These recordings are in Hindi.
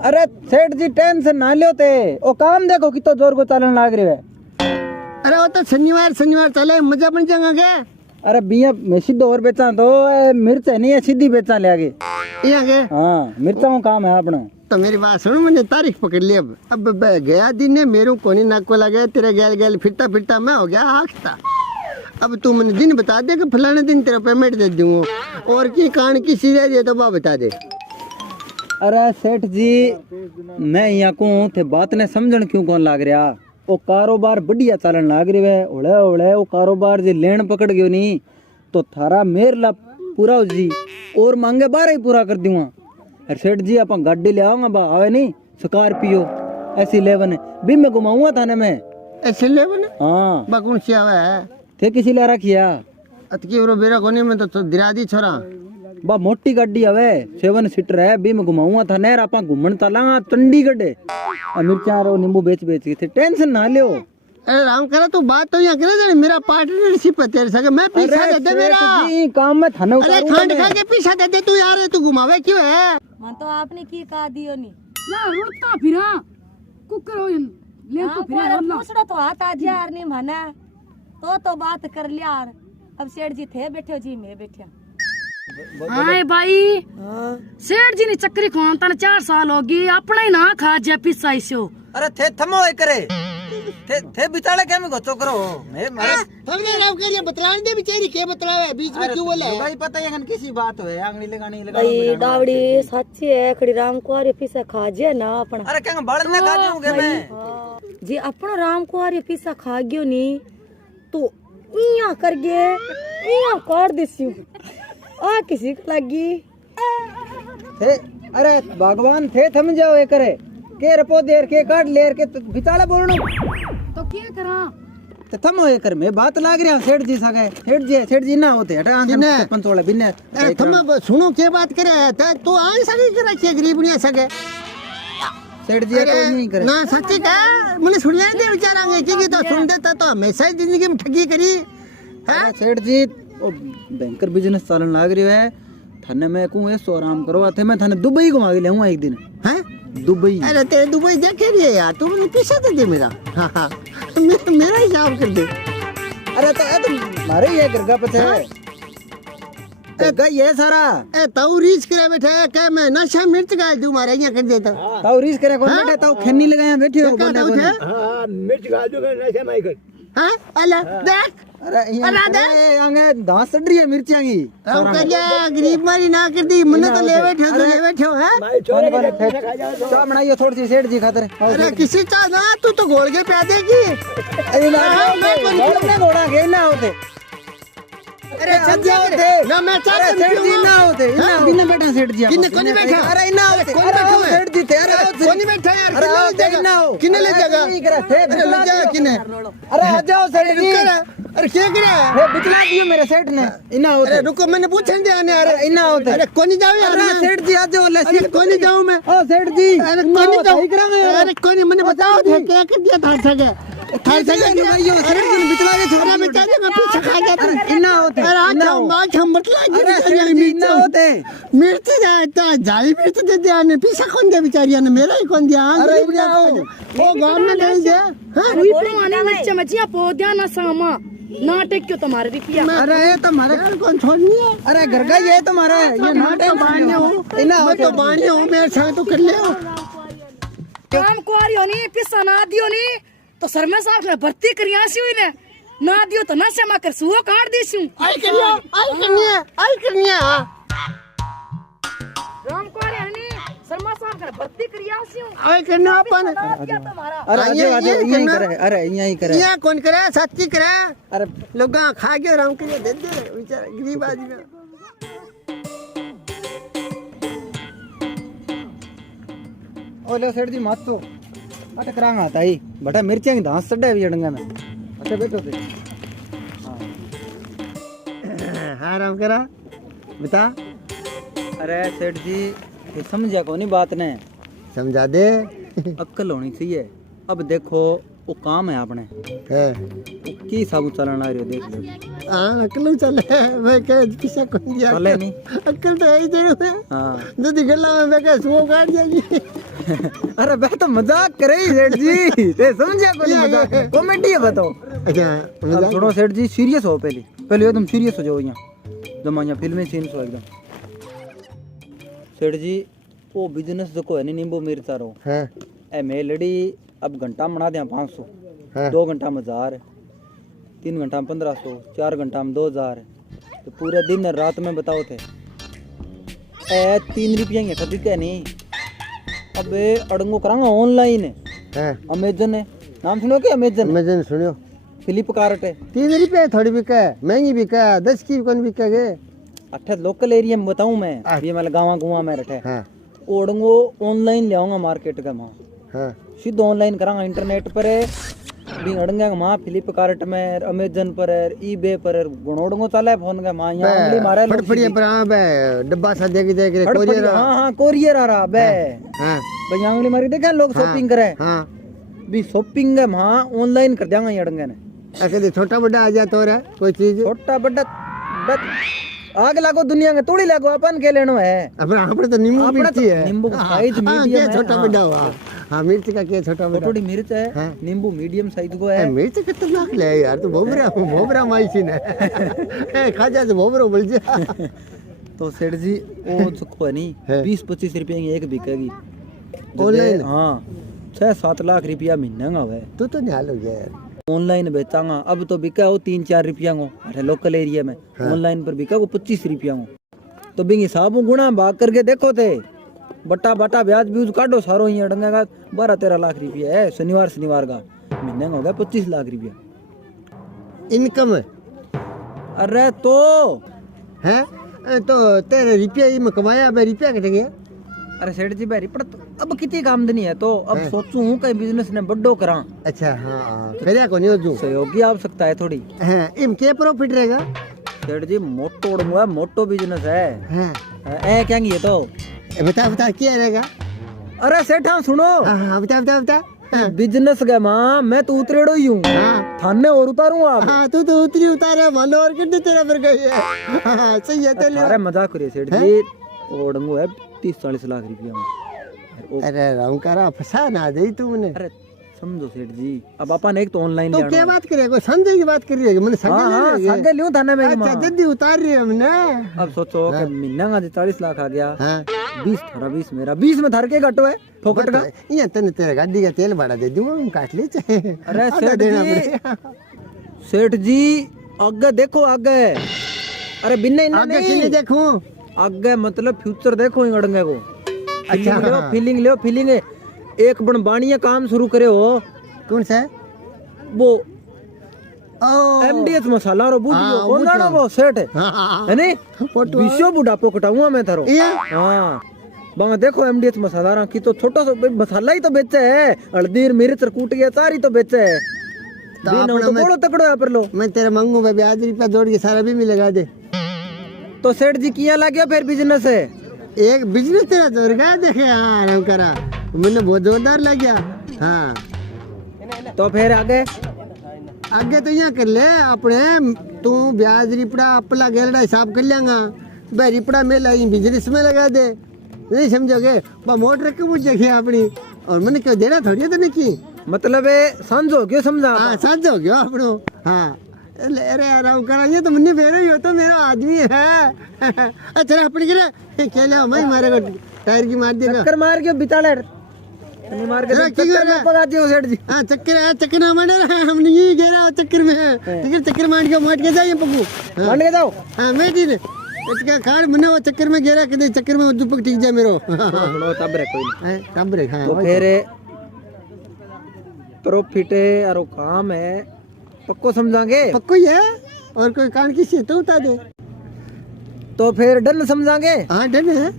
अरे सेठ जी टेंशन ना लो ते ओ काम देखो कितो जोर को चलन लाग रहे है। अरे वो तो शनिवार चले मजा बन जाएगा क्या? अरे बिया मैं सीधो और बेचा तो मिर्च है नहीं है सीधी बेचा ले आगे यहाँ के। हाँ मिर्चा का काम है अपना। तो मेरी बात सुनो, मैंने तारीख पकड़ ली। अब गया दिन ने मेरू कोनी नाक को लगे तेरे गैल गैल फिरता फिरता मैं हो गया आखता। अब तू मैंने दिन बता दे कि फलाने दिन तेरा पेमेंट दे दूंगा और की कान की सीधे दे तो बा बता दे। अरे सेठ जी मैं यहाँ को थे बात ने समझन क्यों कौन लाग रहा। वो कारोबार बढ़िया चलन लाग रहा है। ओले ओले वो कारोबार जी लेन पकड़ गयो नहीं तो थारा मेर ला पूरा हो जी और मांगे 12 ही पूरा कर दूंगा। अरे सेठ जी अपन गाड़ी ले आऊंगा बा आवे नहीं स्कॉर्पियो ऐसी लेवन भी मैं घुमाऊंगा थाने में। ऐसे लेवन? हाँ बकुन से आवे है थे किसी ला रखिया अतकी ब्रो बेरा कोनी में तो दिरादी छोरा बा मोटी गाड़ी आवे 7 सीटर है भी मैं घुमाऊंगा था नहर आपा घूमन तला चंडीगढ़ मिर्चा रो नींबू बेच बेच के थे टेंशन ना लियो। अरे राम करा तू बात तो यहाँ करे मेरा पार्टनरशिप है तेरे संग मैं पीछा दे दे मेरा काम में थाने अरे खंड खा के पीछा दे दे तू यार तू घुमावे क्यों है? मन तो आपने की कहा दियो नी ला रोता फिरा कुकर हो ले तो फिरा ना पूछड़ो तो हाथ आज यार नहीं माना तो बात कर लिया यार। अब सेठ जी थे बैठे जी मैं बैठा। हाय भाई सेठ जी ने चक्री खोन तन 4 साल होगी अपना ही ना खा जे पिसा इसो। अरे थे थमो ए करे थे बिचाले के में गोचो करो मैं मारे हमने राम करिए बतलाने दे बेचारी के बतलावे बीच में क्यों बोले भाई पता है कन किसी बात है आंगली लगानी लगा भाई दावड़ी सच्ची है खड़ी राम कुआरी पिसा खा जे ना अपना अरे क्या बड़ में खा दूंगे मैं जी अपना राम कुआरी पिसा खा गयो नी तो इया कर गे इया काट देसियो आ किसी को लगी थे। अरे भगवान थे थम जाओ ए करे के रपो देर के काट लेर के बिचाले बोलनो तो क्या करा तो थमो ए कर मैं बात लाग रहा सेठ जी सगे सेठ जी ना होते हटा आंगन पंचोले बिन्ने। अरे तुम सुनो क्या बात करे तो आए सके करा के गरीब नहीं सके सेठ जी को नहीं करे ना सच्ची का मैंने सुनिया दे विचारांगे कि तो सुन देता तो हमेशा ही जिंदगी में ठगी करी है। सेठ जी ओ बैंकर बिजनेस चलन लाग रही है थाने में को ऐसो आराम करो आते मैं थाने दुबई घुमा के लेऊंगा एक दिन हैं दुबई। अरे तेरे दुबई देखे नहीं है यार तू मैंने पीछे दे दे मेरा हाँ हाँ मेरा हिसाब कर दे। अरे तो मारे ये गरगा पछे ये सारा ए ताऊ रीच करे बैठा है क्या मैं नशा मिर्च गाल दूं मारे यहाँ कर देता ताऊ रीच करे कौन बैठे ताऊ खन्नी लगाया बैठे हो बोले ताऊ थे हाँ मिर्च गाल दूंगा नशा माई कर हाँ अल्लाह देख अरे आंगे दांत सड़ रही है मिर्चियां की हम करिया गरीब मारी ना कर दी मन्ने तो ले बैठे हो हैं माई छोरे के पैसा खा जाओ चाय बनाइयो थोड़ी सी सेठ जी खातिर। अरे किसी चाह ना तू तो घोल के प्या देगी अरे ना घोड़ा के ना होते अरे सज्जा होते ना मैं चाह सेठ जी ना होते ना बिना बैठा सेठ जी किन्ने कोनी बैठा अरे ना होते कोनी बैठा है सेठ जी थे अरे कोनी बैठा यार अरे आओ सेठ ना हो किन्ने ले जाएगा नहीं करा थे अरे ले जाएगा किन्ने अरे आ जाओ सेठ जी अरे क्या करे हे बिचला दियो मेरे सेठ ने इना होते। अरे रुको मैंने पूछने दे आने अरे इना होते अरे कोनी जाओ यार अरे सेठ जी आ जाओ ले अरे कोनी जाऊं मैं ओ सेठ जी अरे कोनी जाऊं अरे कोनी मैंने बताओ क्या कर दिया था सके थाल सके यो सेठ जी बिचला के छोरा बेचारे मैं पीछे खा जाता इना होते अरे आ जाओ मां हम बतला अरे सेठ जी इना होते मिर्च जाता जाली मिर्च दे दिया ने पीछा कौन दिया बेचारिया ने मेरा ही कौन दिया अरे इना हो वो गांव में ले गया हां रुई पुराने मिर्च मचिया पौधा ना सामा नाटक क्यों तुम्हारे रुपया। अरे ये तुम्हारे कौन छोड़नी है? अरे घर का ये तुम्हारा है ये नाटक बाणिया हूं इना हो तो बाणिया हूं मेरे संग तो कर ले काम कुआरी होनी पिसा ना दियो नी तो शर्मा साहब ने भर्ती करिया सी हुई ने ना दियो तो नशा मा कर सुओ काट देसू आई करनी है हां राम कुआरी हनी शर्मा साहब ने भर्ती करिया सी हूं आई करना अपन तुम्हारा अरे आजे यही करे अरे यही करे ये कौन करे सच्ची करे अरे लोगा खा गए राम के दे दे बेचारा गरीब आदमी ओले सेठ जी मत तो अटे करांगा आता ही बटा मिर्चियां की दांत सड्डा भी जड़ंगा मैं अटे बैठो थे हां राम करा बता। अरे सेठ जी ये समझा को नहीं बात ने समझा दे अक्ल होनी चाहिए। अब देखो वो काम है अपने है वो की साबुत चलाना आ रही हो देख लो हाँ अकल चले मैं कह पिसा कौन दिया चले नहीं अकल तो है ही तेरे में हाँ जदी गल्ला में मैं कह सो काट जाएगी अरे मैं तो मजाक कर रही सेठ जी ते समझा कोई मजाक कॉमेडी है बताओ अच्छा अब सुनो सेठ जी सीरियस हो पहले पहले एकदम सीरियस हो जाओ यहाँ जब यहाँ फिल्में सीन हो एकदम सेठ जी वो बिजनेस देखो है नहीं नींबू मिर्चा रो हाँ ए मैं लड़ी अब घंटा में बना दिया 500 हाँ 2 घंटा में 1000 3 घंटा में 1500 4 घंटा में 2000 तो पूरे दिन और रात में बताओ थे ए 3 रुपया की कभी क्या नहीं अब अड़ंगो करांगा ऑनलाइन है हाँ अमेजन है नाम सुनो क्या अमेजन अमेजन सुनियो फ्लिपकार्ट है 3 रुपये थोड़ी बिका है महंगी बिका है 10 की कौन बिका गे अट्ठे लोकल एरिया में बताऊं मैं ये मतलब गाँव गुआ में रखे हाँ ओड़ंगो ऑनलाइन ले आऊंगा मार्केट का वहाँ हाँ सीधो ऑनलाइन करांगा इंटरनेट पर है भी अड़ंगा वहाँ फ्लिपकार्ट में अमेजन पर है ईबे पर है गुणोड़ंगो चला है फोन का वहाँ यहाँ उंगली मारे लोग फटफड़िया पर हाँ बे डब्बा सा देख देख रे कोरियर हाँ हाँ कोरियर आ रहा बे हाँ भाई यहाँ उंगली मारी देखा लोग शॉपिंग करे हाँ भी शॉपिंग है वहाँ ऑनलाइन कर देंगे ये अड़ंगे ने ऐसे छोटा बड़ा आ जाता हो रहा है कोई चीज छोटा बड़ा बस आग लागो दुनिया के तोड़ी लागो अपन के लेनो है अपना अपने तो नींबू अपना मिर्ची तो है नींबू का साइज हाँ, मीडियम क्या है छोटा हाँ। बड़ा हुआ हाँ मिर्च का क्या छोटा बड़ा थोड़ी मिर्च है हाँ। नींबू मीडियम साइज को ए, है मिर्च खतरनाक ले यार तो भोबरा माइसिन है ए, खा जा तो भोबरो बोल जा तो सेठ जी वो चुको है नहीं है। 20-25 रुपए की एक बिकेगी ऑनलाइन? हाँ 6-7 लाख रुपया महीने का है तू तो निहाल हो गया यार ऑनलाइन बेचांगा अब तो बिका वो 3-4 रुपया को अरे लोकल एरिया में ऑनलाइन पर बिका वो 25 रुपया को तो बिंग हिसाब गुणा भाग करके देखो थे बट्टा बट्टा ब्याज ब्यूज काटो सारो ही अड़ंगा का 12-13 लाख रुपया है शनिवार का महीने का हो गया 25 लाख रुपया इनकम है अरे तो तो तेरे रुपया में कमाया अब रुपया कट गया अरे सेठ जी भाई पर अब कितनी आमदनी है तो अब सोचूं कहीं बिजनेस ने बड्डो करा अच्छा हाँ करिया को नहीं हो जू सहयोगी आवश्यकता है थोड़ी हाँ इम के प्रॉफिट रहेगा सेठ जी मोटो उड़ूंगा मोटो बिजनेस है हाँ ए क्या ये तो बता बता क्या रहेगा अरे सेठ हाँ सुनो हाँ हाँ बता बता बता हाँ बिजनेस का माँ मैं तो उतरेड़ो ही हूँ हाँ थाने और उतारूँ आप हाँ तू तो उतरी उतारा मान और कर दे तेरा पर गई है हाँ सही है तेरे अरे मजाक करिए सेठ जी ओडंगो है 30-40 लाख रुपया में अरे रामकारा फंसा ना दे तूने अरे समझो सेठ जी अब अपन एक तो ऑनलाइन तो क्या बात करेगा संजय की बात कर रही है मैंने हाँ हाँ सागे लियो थाने में अच्छा जल्दी उतार रही है हमने अब सोचो कि महीना का 40 लाख आ गया हाँ 20 थारा 20 मेरा 20 में थार के घटो है फोकट का ये तने तेरे गाड़ी का तेल भाड़ा दे दूंगा हम काट ले चाहे अरे आधा सेठ देना जी पड़ेगा। सेठ जी आगे देखो आगे अरे बिन्ने इन्ने आगे नहीं किने देखूं आगे मतलब फ्यूचर देखो इन अड़ंगे को अच्छा, फीलिंग लो फीलिंग एक बनबाणिया काम शुरू करे हो कौन सा है वो ओ एमडीएच मसाला रो हाँ, बूटियो वो कौन जानो तो। वो सेठ है हाँ, हाँ, हाँ। नहीं विश्व बुढ़ापो कटाऊंगा मैं थारो ये हाँ बांगा देखो एमडीएच मसाला की तो छोटा सा मसाला ही तो बेचे है हल्दी मिर्च कूट गया सारी तो बेचे है तो बिना अपना तो मैं- बोलो तकड़ो यहाँ पर लो मैं तेरा मंगू में ब्याज रुपया जोड़ के सारा भी लगा दे तो सेठ जी किया लागे फिर बिजनेस है एक बिजनेस तेरा जोर गया देखे हाँ आराम करा मैंने बहुत जोरदार लग गया हाँ तो फिर आगे आगे तो यहाँ कर ले अपने तू ब्याज रिपड़ा अपला गेलड़ा हिसाब कर लेंगा भाई रिपड़ा में लाई बिजनेस में लगा दे नहीं समझोगे वह मोटर के मुझ जगह अपनी और मैंने क्यों देना थोड़ी है तो नहीं की मतलब समझो क्यों समझा हाँ साझ हो गया अपनो हाँ अरे आराम करा ये तो मुन्नी फेरे ही हो तो मेरा आदमी है अच्छा अपनी गिरे क्या ले मैं मारेगा टायर की मार देगा चक्कर मार के बिताड़े नहीं मार के अरे की चक्कर कर में पका दियो सेठ जी हाँ चक्कर ना मारे हमने ये घेरा चक्कर में चक्कर मार के मार के जाइए पकू मान के जाओ हाँ मैं ठीक है खाड़ मने वो चक्कर में घेरा कदे चक्कर में दुपक ठीक जा मेरो सुनो तब रे कोई नहीं। तब रे हाँ तो फिर प्रॉफिट है और वो काम है पक्को समझांगे पक्को ही है और कोई कान किसी है तो बता दे तो फिर डन समझांगे हाँ डन है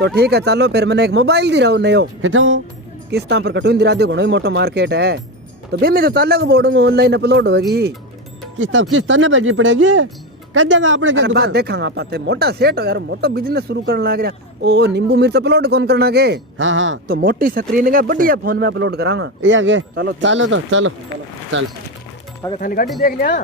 तो ठीक है चलो फिर मैंने एक मोबाइल दी रहा नयो कटाऊं किस्तां पर कटून दिरा दियो घणो ही मोटो मार्केट है तो बे में तो चालक बोर्डूंगा ऑनलाइन अपलोड होगी किस्त ने बैठी पड़ेगी कर देगा अपने अरे के बात देखांगा पाते मोटा सेट हो यार मोटो बिजनेस शुरू करने लग रहा ओ नींबू मिर्च अपलोड कौन करना के हाँ हाँ तो मोटी स्क्रीन का बढ़िया फोन में अपलोड करांगा ये आगे चलो चलो तो चलो चल अगर थाली गाड़ी देख लिया